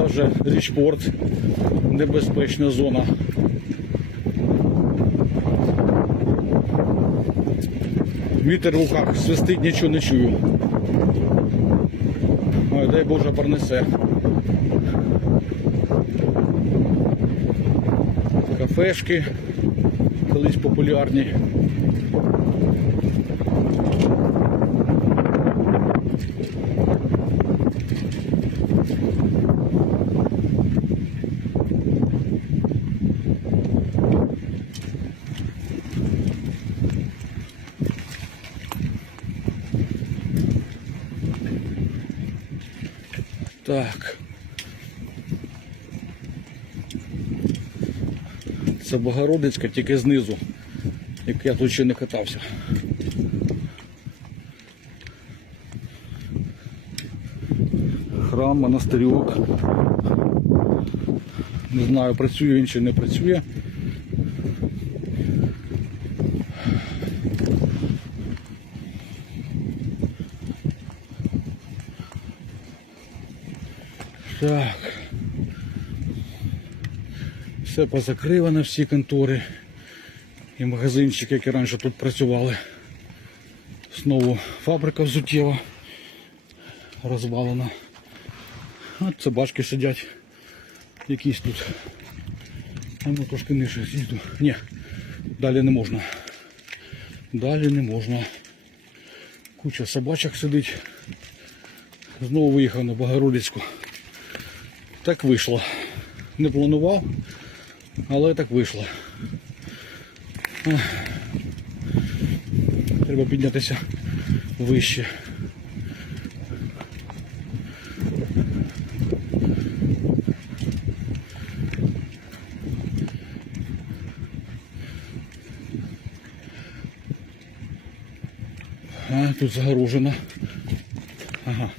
Це вже річпорт, небезпечна зона. Вітер в руках свистить, нічого не чую. Ой, дай Боже пронесе. Кафешки колись популярні. Так. Це Богородицька, тільки знизу, як я тут ще не катався. Храм, монастирьок. Не знаю, працює він чи не працює. Так. Все позакривано, всі контори і магазинчики, які раніше тут працювали. Знову фабрика взуттєва розвалена. От собачки сидять. Якісь тут. А ну трошки нижче з'їду. Ні, далі не можна. Далі не можна. Куча собачок сидить. Знову виїхав на Богородицьку. Так вийшло. Не планував, але так вийшло. Треба піднятися вище. А, тут загорожено. Ага.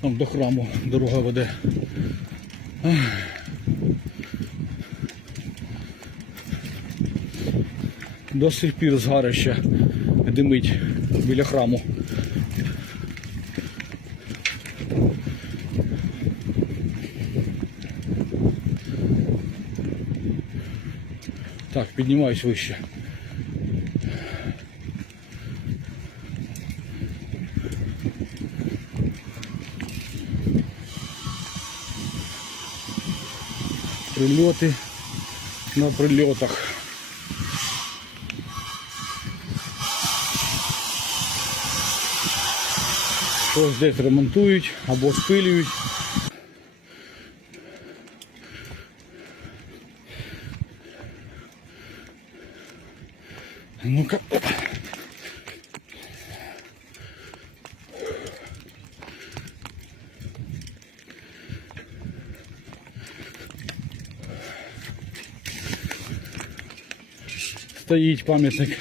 Там до храму дорога веде. До сих пір згарище димить біля храму. Так, піднімаюсь вище. Прильоти на прильотах. Щось десь ремонтують або спилюють. Ну-ка. Стоїть пам'ятник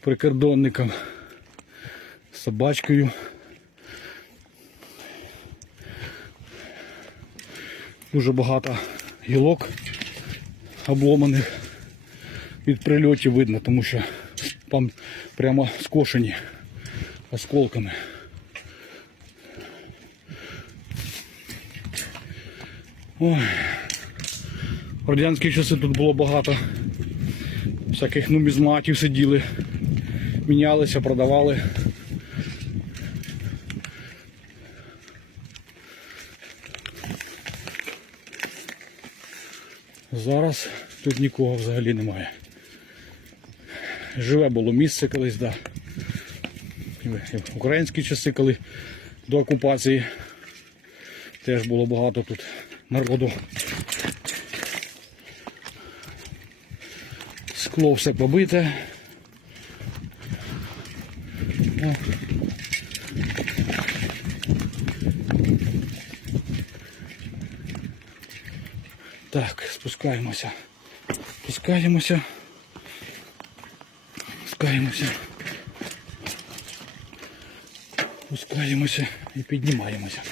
прикордонникам з собачкою. Дуже багато гілок обломаних від прильотів видно, тому що там прямо скошені осколками. Ой. В радянські часи тут було багато всяких нумізматів сиділи, мінялися, продавали. Зараз тут нікого взагалі немає. Живе було місце колись, да. В українські часи, коли до окупації теж було багато тут народу. Скло все побите. О. Так, спускаємося. Спускаємося. Спускаємося. Спускаємося і піднімаємося.